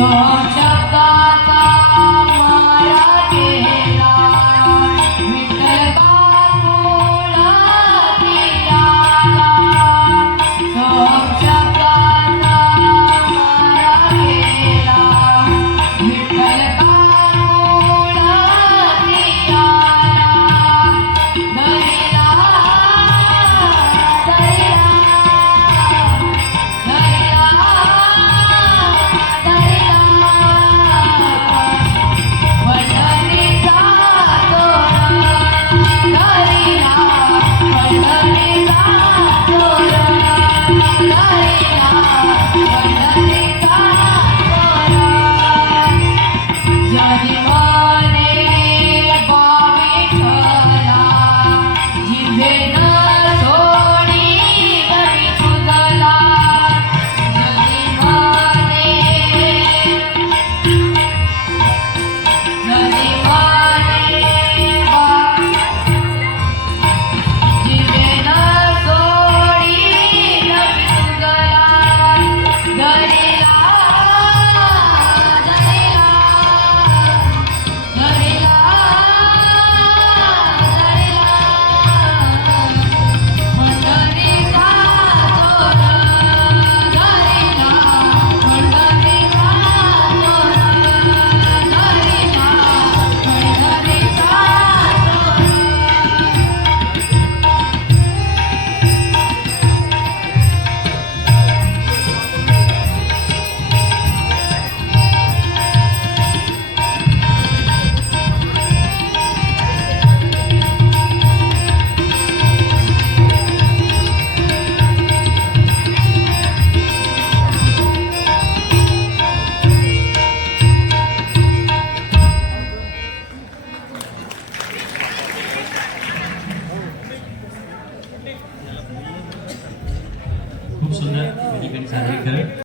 Oh. खूप सुंदर या ठिकाणी सादरीकरण